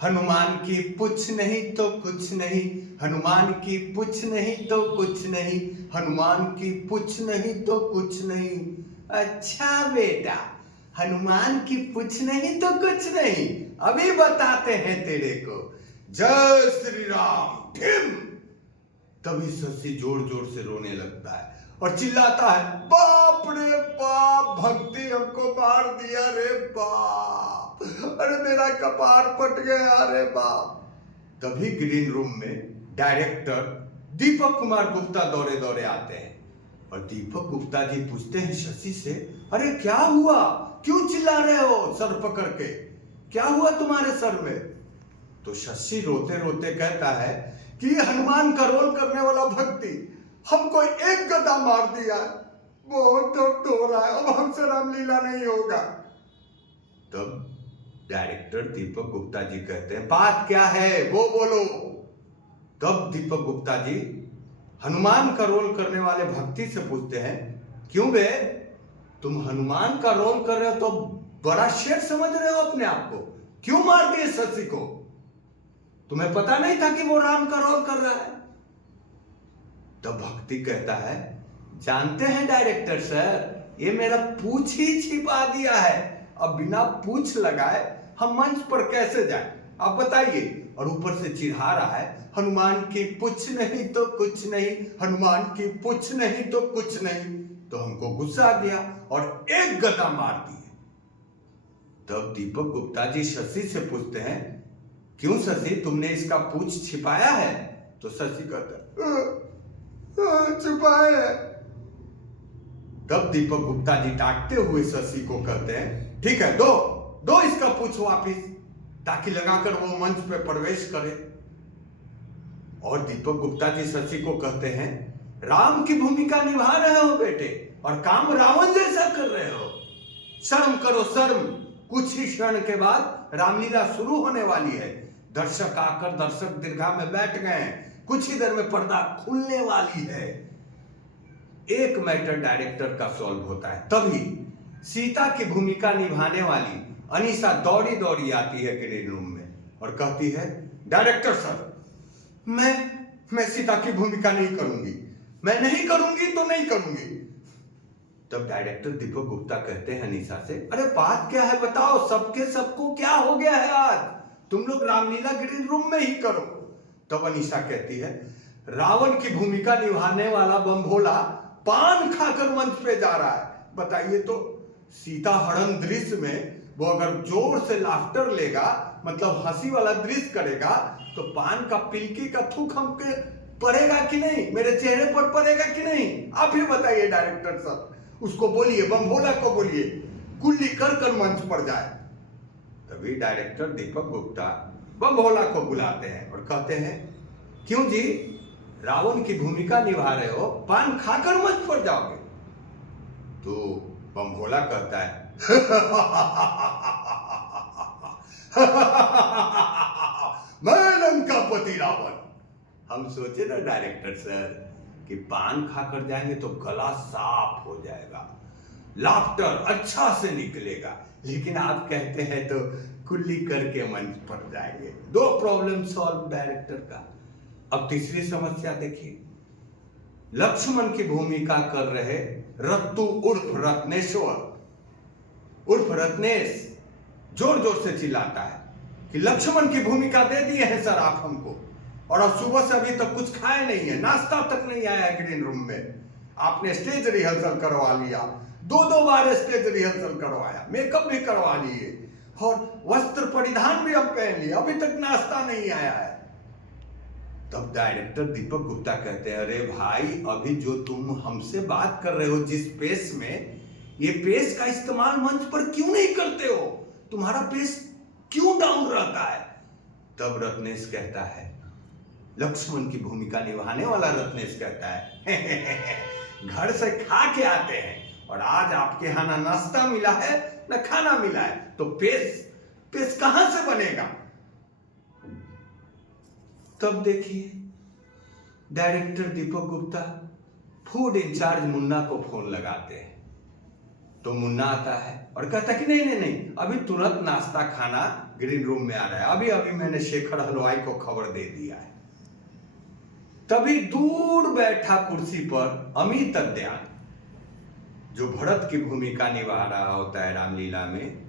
हनुमान की पूछ नहीं तो कुछ नहीं, हनुमान की पूछ नहीं तो कुछ नहीं, हनुमान की पूछ नहीं तो कुछ नहीं। अच्छा बेटा, हनुमान की पूछ नहीं तो कुछ नहीं, अभी बताते हैं तेरे को। जय श्री राम। भीम। तभी शशि जोर जोर से रोने लगता है और चिल्लाता है, बाप रे बाप, भक्ति हमको मार दिया रे बाप, अरे मेरा कपार फट गया रे बाप। तभी ग्रीन रूम में डायरेक्टर दीपक कुमार गुप्ता दौड़े दौड़े आते हैं और दीपक गुप्ता जी पूछते हैं शशि से, अरे क्या हुआ, क्यों चिल्ला रहे हो सर पकड़ के, क्या हुआ तुम्हारे सर में? तो शशि रोते रोते कहता है कि हनुमान का रोल करने वाला भक्ति हमको एक गदा मार दिया है, बहुत दर्द हो रहा है, अब हमसे रामलीला नहीं होगा। तब डायरेक्टर दीपक गुप्ता जी कहते हैं, बात क्या है वो बोलो। तब दीपक गुप्ता जी हनुमान का रोल करने वाले भक्ति से पूछते हैं, क्यों बे, तुम हनुमान का रोल कर रहे हो तो बड़ा शेर समझ रहे हो अपने आप को, क्यों मार दिए शशि को? तुम्हें पता नहीं था कि वो राम का रोल कर रहा है? तब भक्ति कहता है, जानते हैं डायरेक्टर सर, ये मेरा पूछ ही छिपा दिया है, अब बिना पूछ लगाए हम मंच पर कैसे जाएं, आप बताइए। और ऊपर से चिढ़ा रहा है, हनुमान की पूछ नहीं तो कुछ नहीं, हनुमान की पूछ नहीं तो कुछ नहीं। तो हमको गुस्सा आ गया और एक गदा मार दिए। तब दीपक गुप्ता जी शशि से पूछते हैं, क्यों शशि, तुमने इसका पूछ छिपाया है? तो शशि कहता है, छुपाया है। तब दीपक गुप्ता जी डांटते हुए शशि को कहते हैं, ठीक है, दो इसका पूछ वापिस, ताकि लगाकर वो मंच पे प्रवेश करे। और दीपक गुप्ता जी शशि को कहते हैं, राम की भूमिका निभा रहे हो बेटे और काम रावण जैसा कर रहे हो, शर्म करो शर्म। कुछ ही क्षण के बाद रामलीला शुरू होने वाली है, दर्शक आकर दर्शक दीर्घा में बैठ गए हैं, कुछ ही देर में पर्दा खुलने वाली है। एक मैटर डायरेक्टर का सॉल्व होता है। तभी सीता की भूमिका निभाने वाली अनीशा दौड़ी दौड़ी आती है ग्रीन रूम में और कहती है, डायरेक्टर सर, मैं सीता की भूमिका नहीं करूंगी, मैं नहीं करूंगी तो नहीं करूंगी। तब डायरेक्टर दीपक गुप्ता कहते हैं अनीशा से, अरे बात क्या है बताओ, सबको क्या हो गया है आज, तुम लोग रामलीला ग्रीन रूम में ही करो। तब अनीशा कहती है, रावण की भूमिका निभाने वाला बमभोला पान खाकर मंच पे जा रहा है, बताइए तो सीता हरण दृश्य में वो अगर जोर से लाफ्टर लेगा, मतलब हंसी वाला दृश्य करेगा, तो पान का पिलकी का थूक हमके पड़ेगा कि नहीं, मेरे चेहरे पर पड़ेगा कि नहीं? आप ही बताइए डायरेक्टर साहब, उसको बोलिए, बमभोला को बोलिए, कुल्ली कर कर मंच पर जाए। तभी डायरेक्टर दीपक गुप्ता बमभोला को बुलाते हैं और कहते हैं, क्यों जी, रावण की भूमिका निभा रहे हो, पान खाकर मंच पर जाओगे? तो बमभोला कहता है, मैं लंकापति रावण। हम सोचे ना डायरेक्टर सर कि पान खाकर जाएंगे तो गला साफ हो जाएगा, लाफ्टर अच्छा से निकलेगा, लेकिन आप कहते हैं तो कुल्ली करके मंच पर जाएंगे। दो प्रॉब्लम सॉल्व डायरेक्टर का। अब तीसरी समस्या देखिए, लक्ष्मण की भूमिका कर रहे रत्तू उर्फ रत्नेश्वर उर्फ रत्नेश जोर जोर से चिल्लाता है कि लक्ष्मण की भूमिका दे दिए हैं सर आप हमको, और अब सुबह से अभी तक कुछ खाए नहीं है, नाश्ता तक नहीं आया है ग्रीन रूम में। आपने स्टेज रिहर्सल करवा लिया, दो बार स्टेज रिहर्सल करवाया, मेकअप भी करवा लिए और वस्त्र परिधान भी हम पहन लिए, अभी तक नाश्ता नहीं आया है। तब डायरेक्टर दीपक गुप्ता कहते हैं, अरे भाई, अभी जो तुम हमसे बात कर रहे हो जिस पेस में, ये पेस का इस्तेमाल मंच पर क्यों नहीं करते हो? तुम्हारा पेस क्यों डाउन रहता है? तब रत्नेश कहता है, लक्ष्मण की भूमिका निभाने वाला रत्नेश कहता है, घर से खा के आते हैं और आज आपके यहां ना नाश्ता मिला है ना खाना मिला है, तो पेस कहां से बनेगा? तब देखिए director Deepak Gupta food in charge Munna को फोन लगाते हैं। तो मुन्ना आता है और कहता है कि नहीं, अभी तुरंत नाश्ता खाना ग्रीन रूम में आ रहा है। अभी अभी मैंने शेखर हलवाई को खबर दे दिया है। तभी दूर बैठा कुर्सी पर अमित अद्यान, जो भरत की भूमिका निभा रहा होता है रामलीला में,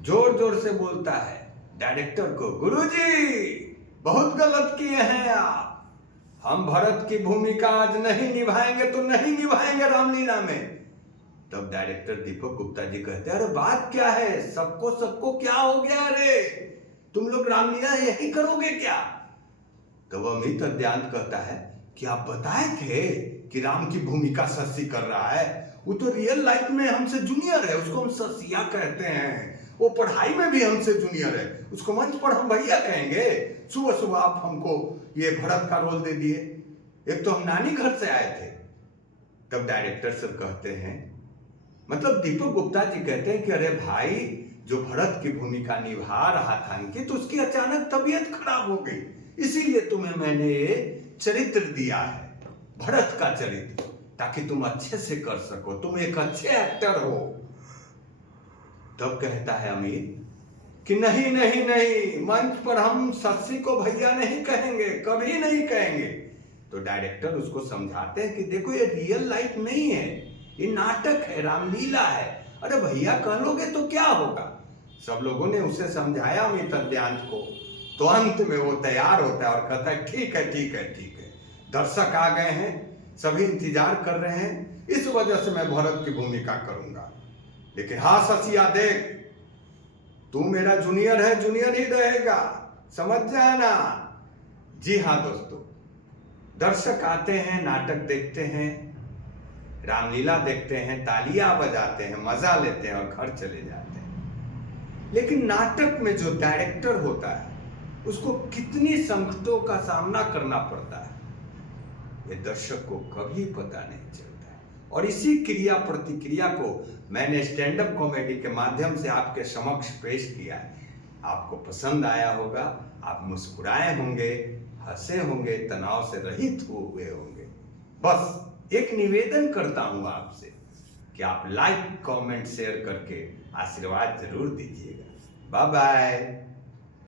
जोर जोर से बोलता है डायरेक्टर को, गुरुजी बहुत गलत किए हैं आप, हम भरत की भूमिका आज नहीं निभाएंगे तो नहीं निभाएंगे रामलीला में। तब डायरेक्टर दीपक गुप्ता जी कहते हैं, अरे बात क्या है, सबको सबको क्या हो गया, अरे तुम लोग रामलीला यही करोगे क्या? तब अमित अद्यान कहता है कि आप बताए थे कि राम की भूमिका शशि कर रहा है, वो तो रियल लाइफ में हमसे जूनियर है, उसको हम शशिया कहते हैं, वो पढ़ाई में भी हमसे जूनियर है, उसको मंच पर हम भैया कहेंगे। सुबह सुबह आप हमको ये भरत का रोल दे दिए, एक तो हम नानी घर से आए थे। तब डायरेक्टर सर कहते हैं, मतलब दीपक गुप्ता जी कहते हैं कि अरे भाई, जो भरत की भूमिका निभा रहा था अंकित, तो उसकी अचानक तबीयत खराब हो गई, इसीलिए तुम्हें मैंने ये चरित्र दिया है, भरत का चरित्र, ताकि तुम अच्छे से कर सको, तुम एक अच्छे एक्टर हो। तब कहता है अमित कि नहीं नहीं नहीं, मंच पर हम शशि को भैया नहीं कहेंगे, कभी नहीं कहेंगे। तो डायरेक्टर उसको समझाते हैं कि देखो ये रियल लाइफ नहीं है, ये नाटक है, रामलीला है, अरे भैया कह लोगे तो क्या होगा। सब लोगों ने उसे समझाया अमित अद्यान को, तो अंत में वो तैयार होता है और कहता है ठीक है ठीक है ठीक है, दर्शक आ गए हैं, सभी इंतजार कर रहे हैं, इस वजह से मैं भरत की भूमिका करूंगा। लेकिन हाँ शशिया देख, तू मेरा जूनियर है, जूनियर ही रहेगा, समझ जाना। जी हाँ दोस्तों, दर्शक आते हैं, नाटक देखते हैं, रामलीला देखते हैं, तालियां बजाते हैं, मजा लेते हैं और घर चले जाते हैं। लेकिन नाटक में जो डायरेक्टर होता है उसको कितनी संकटों का सामना करना पड़ता है, ये दर्शक को कभी पता नहीं चलता है। और इसी क्रिया प्रतिक्रिया को मैंने स्टैंड अप कॉमेडी के माध्यम से आपके समक्ष पेश किया है। आपको पसंद आया होगा, आप मुस्कुराए होंगे, हंसे होंगे, तनाव से रहित हुए होंगे। बस एक निवेदन करता हूं आपसे कि आप लाइक, कमेंट, शेयर करके आशीर्वाद जरूर दीजिएगा। Bye bye.